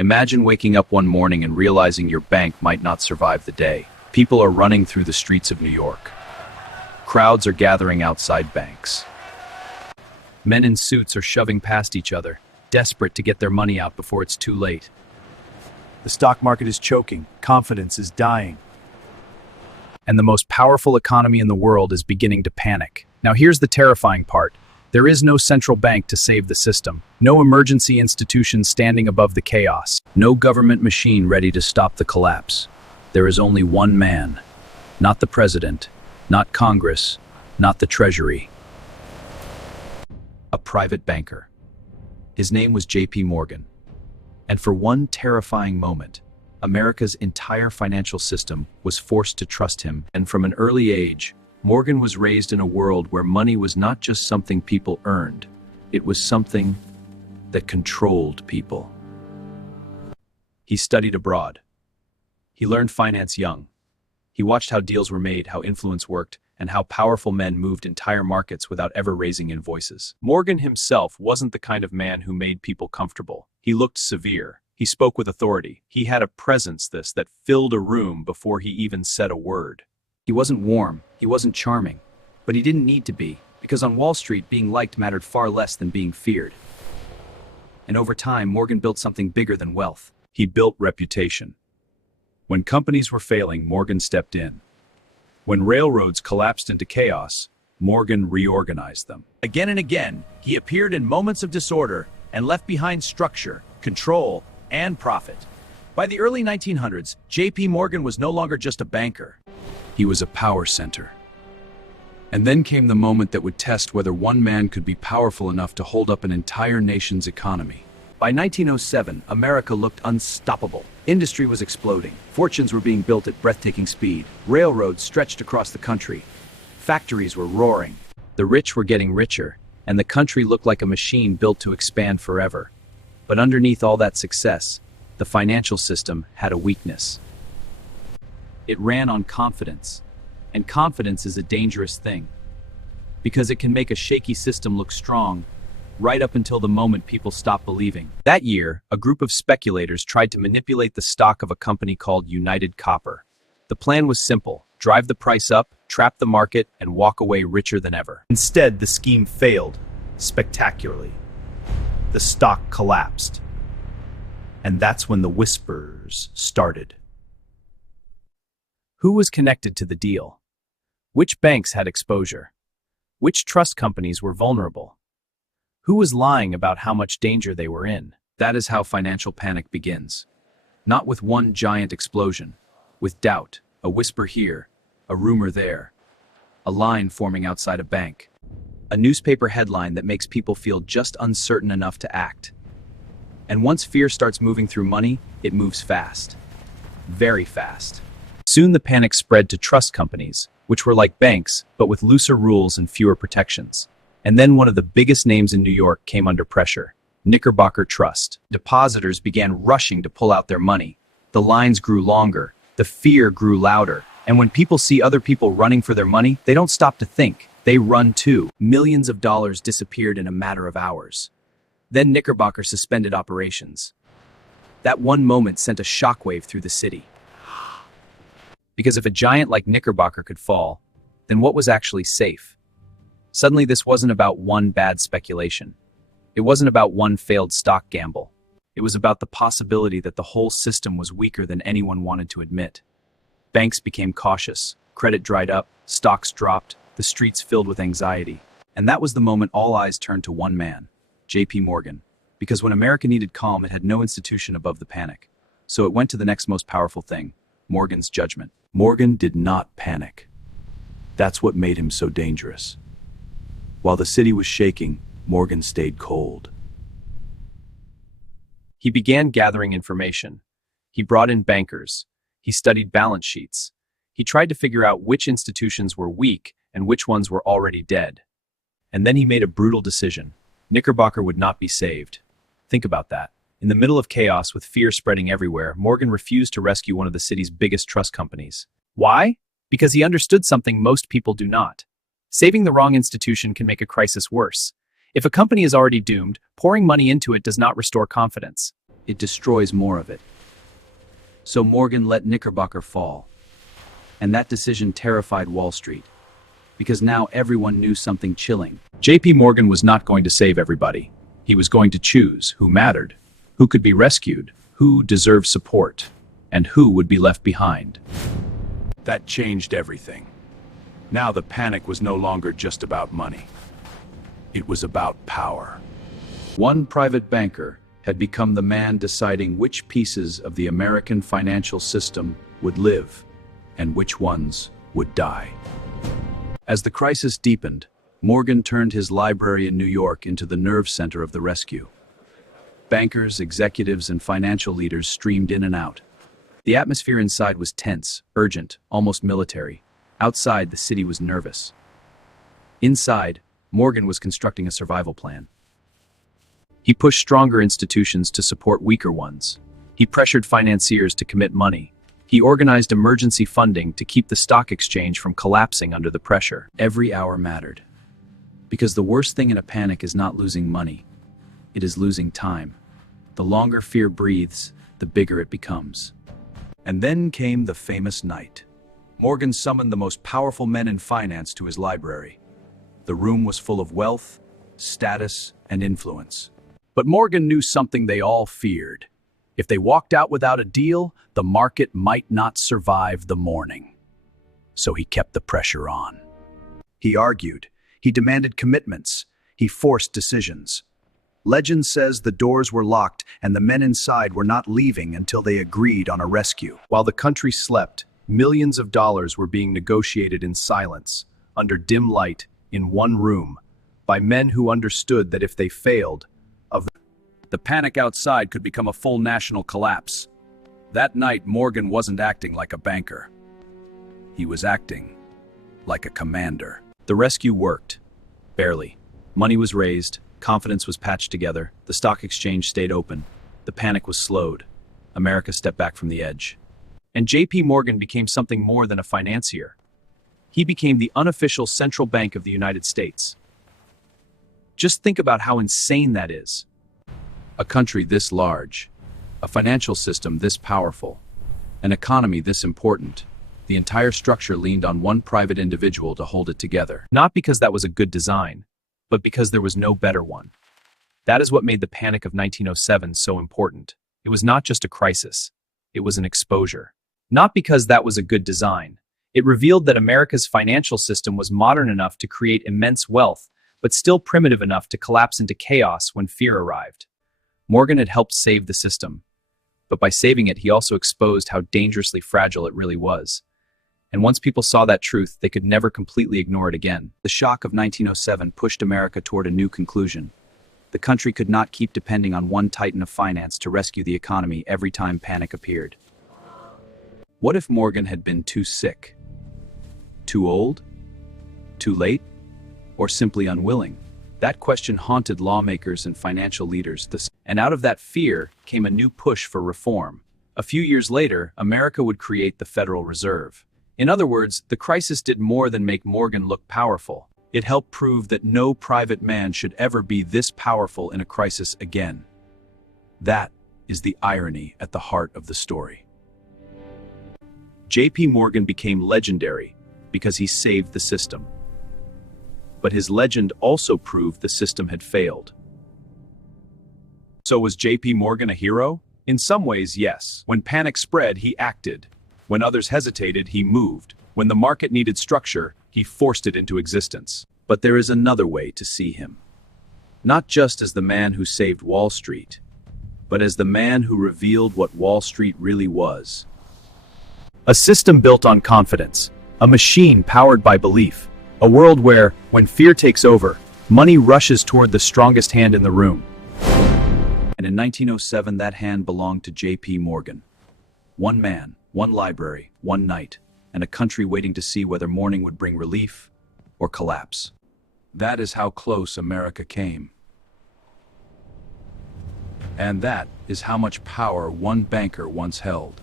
Imagine waking up one morning and realizing your bank might not survive the day. People are running through the streets of New York. Crowds are gathering outside banks. Men in suits are shoving past each other, desperate to get their money out before it's too late. The stock market is choking. Confidence is dying. And the most powerful economy in the world is beginning to panic. Now here's the terrifying part. There is no central bank to save the system. No emergency institution standing above the chaos. No government machine ready to stop the collapse. There is only one man. Not the president, not Congress, not the Treasury. A private banker. His name was J.P. Morgan. And for one terrifying moment, America's entire financial system was forced to trust him. And from an early age, Morgan was raised in a world where money was not just something people earned, it was something that controlled people. He studied abroad. He learned finance young. He watched how deals were made, how influence worked, and how powerful men moved entire markets without ever raising in voices. Morgan himself wasn't the kind of man who made people comfortable. He looked severe. He spoke with authority. He had a presence that filled a room before he even said a word. He wasn't warm, he wasn't charming, but he didn't need to be, because on Wall Street, being liked mattered far less than being feared. And over time, Morgan built something bigger than wealth. He built reputation. When companies were failing, Morgan stepped in. When railroads collapsed into chaos, Morgan reorganized them. Again and again, he appeared in moments of disorder and left behind structure, control, and profit. By the early 1900s, J.P. Morgan was no longer just a banker. He was a power center. And then came the moment that would test whether one man could be powerful enough to hold up an entire nation's economy. By 1907, America looked unstoppable. Industry was exploding. Fortunes were being built at breathtaking speed. Railroads stretched across the country. Factories were roaring. The rich were getting richer, and the country looked like a machine built to expand forever. But underneath all that success, the financial system had a weakness. It ran on confidence, and confidence is a dangerous thing, because it can make a shaky system look strong, right up until the moment people stop believing. That year, a group of speculators tried to manipulate the stock of a company called United Copper. The plan was simple: drive the price up, trap the market, and walk away richer than ever. Instead, the scheme failed spectacularly. The stock collapsed. And that's when the whispers started. Who was connected to the deal? Which banks had exposure? Which trust companies were vulnerable? Who was lying about how much danger they were in? That is how financial panic begins. Not with one giant explosion, with doubt, a whisper here, a rumor there, a line forming outside a bank, a newspaper headline that makes people feel just uncertain enough to act. And once fear starts moving through money, it moves fast. Very fast. Soon the panic spread to trust companies, which were like banks, but with looser rules and fewer protections. And then one of the biggest names in New York came under pressure: Knickerbocker Trust. Depositors began rushing to pull out their money. The lines grew longer, the fear grew louder, and when people see other people running for their money, they don't stop to think. They run too. Millions of dollars disappeared in a matter of hours. Then Knickerbocker suspended operations. That one moment sent a shockwave through the city. Because if a giant like Knickerbocker could fall, then what was actually safe? Suddenly, this wasn't about one bad speculation. It wasn't about one failed stock gamble. It was about the possibility that the whole system was weaker than anyone wanted to admit. Banks became cautious, credit dried up, stocks dropped, the streets filled with anxiety. And that was the moment all eyes turned to one man, J.P. Morgan. Because when America needed calm, it had no institution above the panic. So it went to the next most powerful thing: Morgan's judgment. Morgan did not panic. That's what made him so dangerous. While the city was shaking, Morgan stayed cold. He began gathering information. He brought in bankers. He studied balance sheets. He tried to figure out which institutions were weak and which ones were already dead. And then he made a brutal decision. Knickerbocker would not be saved. Think about that. In the middle of chaos with fear spreading everywhere, Morgan refused to rescue one of the city's biggest trust companies. Why? Because he understood something most people do not. Saving the wrong institution can make a crisis worse. If a company is already doomed, pouring money into it does not restore confidence. it destroys more of it. So Morgan let Knickerbocker fall. And that decision terrified Wall Street, because now everyone knew something chilling. JP Morgan was not going to save everybody. He was going to choose who mattered, who could be rescued, who deserved support, and who would be left behind. That changed everything. Now the panic was no longer just about money. It was about power. One private banker had become the man deciding which pieces of the American financial system would live and which ones would die. As the crisis deepened, Morgan turned his library in New York into the nerve center of the rescue. Bankers, executives, and financial leaders streamed in and out. The atmosphere inside was tense, urgent, almost military. Outside, the city was nervous. Inside, Morgan was constructing a survival plan. He pushed stronger institutions to support weaker ones. He pressured financiers to commit money. He organized emergency funding to keep the stock exchange from collapsing under the pressure. Every hour mattered. Because the worst thing in a panic is not losing money. It is losing time. The longer fear breathes, the bigger it becomes. And then came the famous night. Morgan summoned the most powerful men in finance to his library. The room was full of wealth, status, and influence. But Morgan knew something they all feared. If they walked out without a deal, the market might not survive the morning. So he kept the pressure on. He argued. He demanded commitments. He forced decisions. Legend says the doors were locked and the men inside were not leaving until they agreed on a rescue. While the country slept, millions of dollars were being negotiated in silence, under dim light, in one room, by men who understood that if they failed, the panic outside could become a full national collapse. That night, Morgan wasn't acting like a banker. He was acting like a commander. The rescue worked. Barely. Money was raised, confidence was patched together, the stock exchange stayed open, the panic was slowed. America stepped back from the edge. And JP Morgan became something more than a financier. He became the unofficial central bank of the United States. Just think about how insane that is. A country this large, a financial system this powerful, an economy this important. The entire structure leaned on one private individual to hold it together. Not because that was a good design, but because there was no better one. That is what made the panic of 1907 so important. It was not just a crisis, it was an exposure. Not because that was a good design. It revealed that America's financial system was modern enough to create immense wealth, but still primitive enough to collapse into chaos when fear arrived. Morgan had helped save the system, but by saving it, he also exposed how dangerously fragile it really was. And once people saw that truth, they could never completely ignore it again. The shock of 1907 pushed America toward a new conclusion. The country could not keep depending on one titan of finance to rescue the economy every time panic appeared. What if Morgan had been too sick? Too old? Too late? Or simply unwilling? That question haunted lawmakers and financial leaders. And out of that fear came a new push for reform. A few years later, America would create the Federal Reserve. In other words, the crisis did more than make Morgan look powerful. It helped prove that no private man should ever be this powerful in a crisis again. That is the irony at the heart of the story. JP Morgan became legendary because he saved the system. But his legend also proved the system had failed. So was JP Morgan a hero? In some ways, yes. When panic spread, he acted. When others hesitated, he moved. When the market needed structure, he forced it into existence. But there is another way to see him. Not just as the man who saved Wall Street, but as the man who revealed what Wall Street really was. A system built on confidence, a machine powered by belief, a world where, when fear takes over, money rushes toward the strongest hand in the room. And in 1907, that hand belonged to JP Morgan. One man, one library, one night, and a country waiting to see whether morning would bring relief or collapse. That is how close America came. And that is how much power one banker once held.